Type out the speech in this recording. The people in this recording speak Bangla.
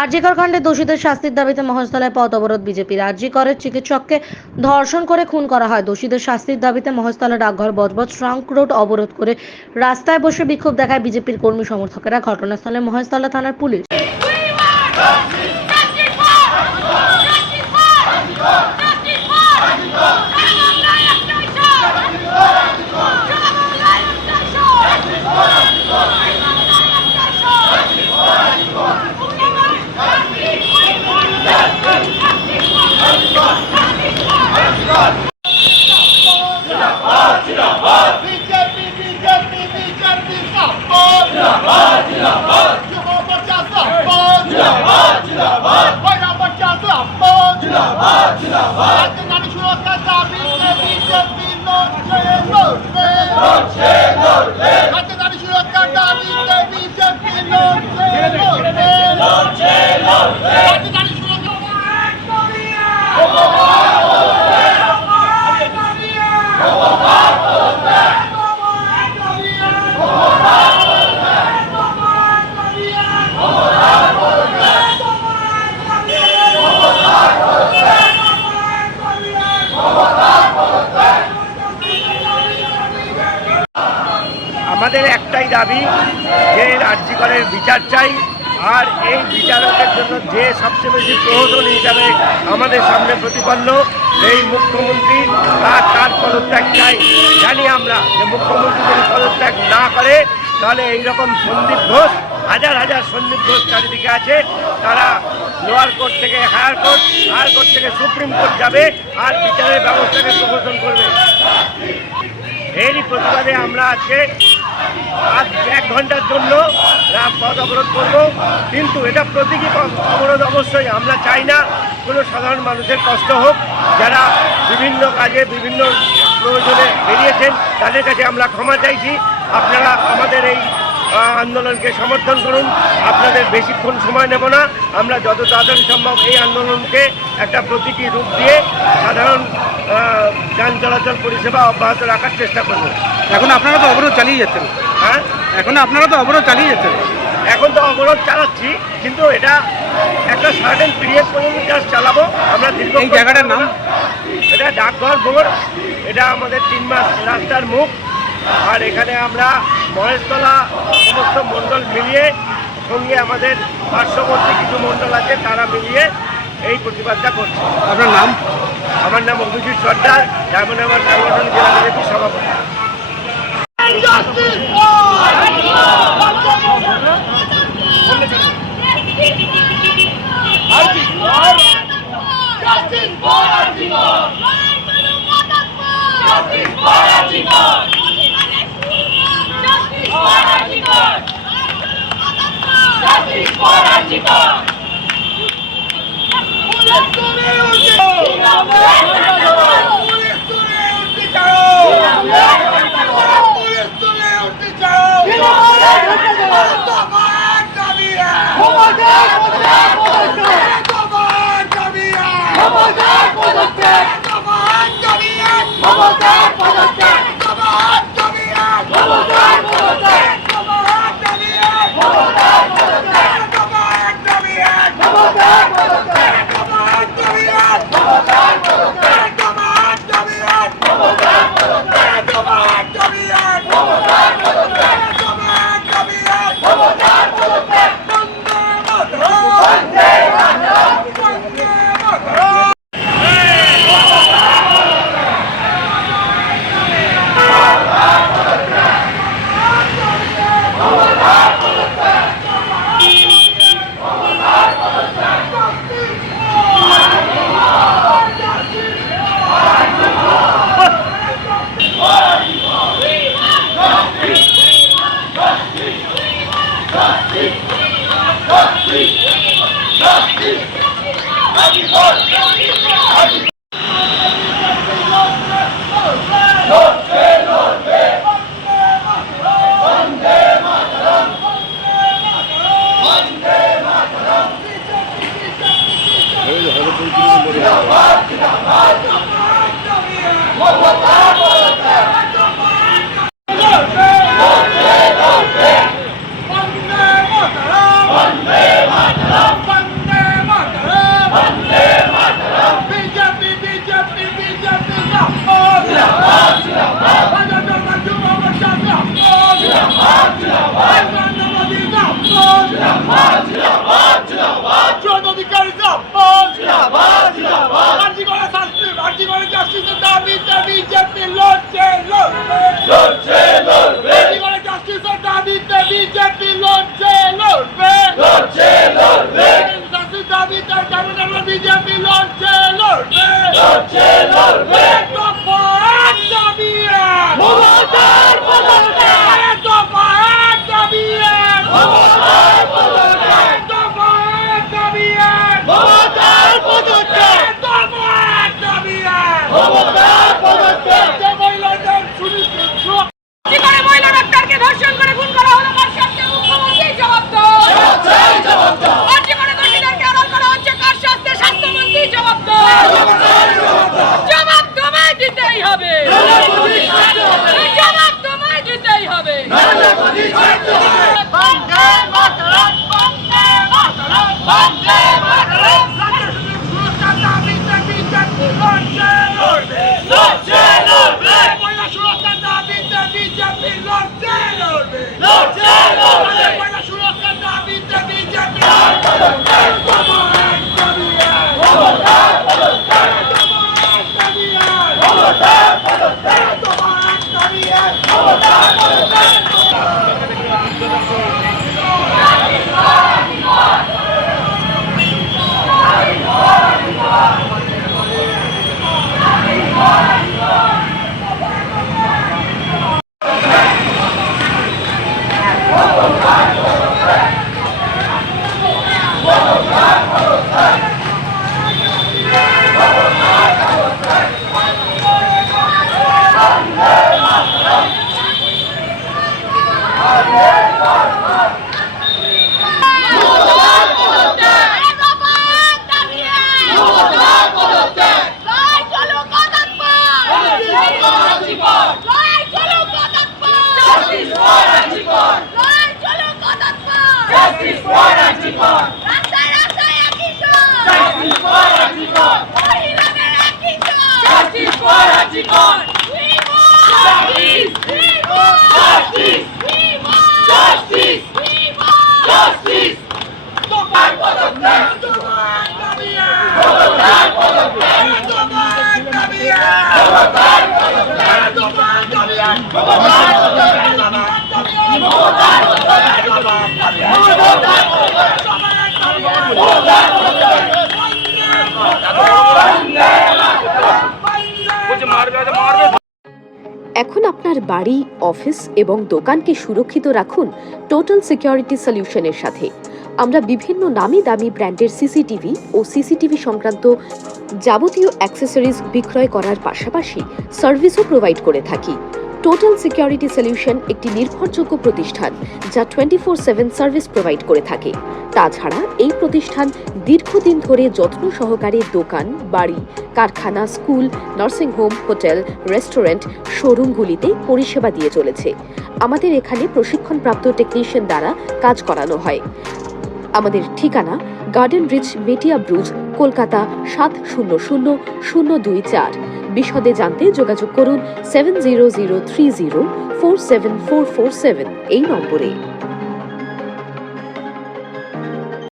আরজিকর কাণ্ডে দোষীদের শাস্তির দাবিতে মহেশতলায় পথ অবরোধ বিজেপির। আরজিকরের চিকিৎসককে ধর্ষণ করে খুন করা হয়। দোষীদের শাস্তির দাবিতে মহেশতলা ডাকঘর বজবজ ট্রাঙ্ক রোড অবরোধ করে রাস্তায় বসে বিক্ষোভ দেখায় বিজেপির কর্মী সমর্থকেরা। ঘটনাস্থলে মহেশতলা থানার পুলিশ। আমাদের একটাই দাবি যে আরজিকরের বিচার চাই, আর এই বিচারকের জন্য যে সবচেয়ে বেশি প্রয়োজন হিসাবে আমাদের সামনে প্রতিপন্ন এই মুখ্যমন্ত্রী তার পদত্যাগ চাই। জানি আমরা যে মুখ্যমন্ত্রী যদি পদত্যাগ না করে তাহলে এইরকম সন্দীপ ঘোষ, হাজার হাজার সন্দীপ ঘোষ চারিদিকে আছে, তারা লোয়ার কোর্ট থেকে হায়ার কোর্ট থেকে সুপ্রিম কোর্ট যাবে আর বিচারের ব্যবস্থাকে প্রবর্তন করবে। এরই প্রতিবাদে আমরা আজকে আজ 1 ঘন্টার জন্য পথ অবরোধ করব, কিন্তু এটা প্রতীকী অবরোধ। অবশ্যই আমরা চাই না কোনো সাধারণ মানুষের কষ্ট হোক। যারা বিভিন্ন কাজে বিভিন্ন প্রয়োজনে বেরিয়েছেন তাদের কাছে আমরা ক্ষমা চাইছি। আপনারা আমাদের এই আন্দোলনকে সমর্থন করুন। আপনাদের বেশিক্ষণ সময় নেব না। আমরা যত তাড়াতাড়ি সম্ভব এই আন্দোলনকে একটা প্রতীকী রূপ দিয়ে সাধারণ যান চলাচল পরিষেবা অব্যাহত রাখার চেষ্টা করব। এখন আপনারা তো অবরোধ চালিয়ে যাচ্ছেন। হ্যাঁ, এখন আপনারা তো অবরোধ চালিয়ে যাচ্ছেন। এখন তো অবরোধ চালাচ্ছি, কিন্তু এটা একটা সার্টেন পিরিয়ড পর্যন্ত জাস্ট চালাবো আমরা। দীর্ঘ এই জায়গাটার নাম এটা ডাকঘর মোড়, এটা আমাদের 3 মাস রাস্তার মুখ। আর এখানে আমরা মহেশতলা সমস্ত মণ্ডল মিলিয়ে, সঙ্গে আমাদের পার্শ্ববর্তী কিছু মণ্ডল আছে, তারা মিলিয়ে এই প্রতিবাদটা করছে। আপনার নাম? আমার নাম অভিজিৎ সর্দার, ডায়মন্ড হারবার সাংগঠনিক জেলা বিজেপির সভাপতি। রাস্তায় রাস্তায় একই স্বর। মহিলাদের একই স্বর। We want justice. We want justice. We want justice. এখন আপনার বাড়ি, অফিস এবং দোকানকে সুরক্ষিত রাখুন টোটাল সিকিউরিটি সলিউশনের সাথে। আমরা বিভিন্ন নামি দামি ব্র্যান্ডের সিসিটিভি ও সিসিটিভি সংক্রান্ত যাবতীয় অ্যাক্সেসরিজ বিক্রয় করার পাশাপাশি সার্ভিসও প্রোভাইড করে থাকি। টোটাল সিকিউরিটি সলিউশন একটি নির্ভরযোগ্য প্রতিষ্ঠান যা 24/7 সার্ভিস প্রোভাইড করে থাকে। তাছাড়া এই প্রতিষ্ঠান দীর্ঘদিন ধরে যত্ন সহকারে দোকান, বাড়ি, কারখানা, স্কুল, নার্সিংহোম, হোটেল, রেস্টুরেন্ট, শোরুমগুলিতে পরিষেবা দিয়ে চলেছে। আমাদের এখানে প্রশিক্ষণপ্রাপ্ত টেকনিশিয়ান দ্বারা কাজ করানো হয়। আমাদের ঠিকানা গার্ডেন রিচ, মেটিয়া ব্রুজ, কলকাতা 700024। বিশদে জানতে যোগাযোগ করুন 7003047447 এই নম্বরে।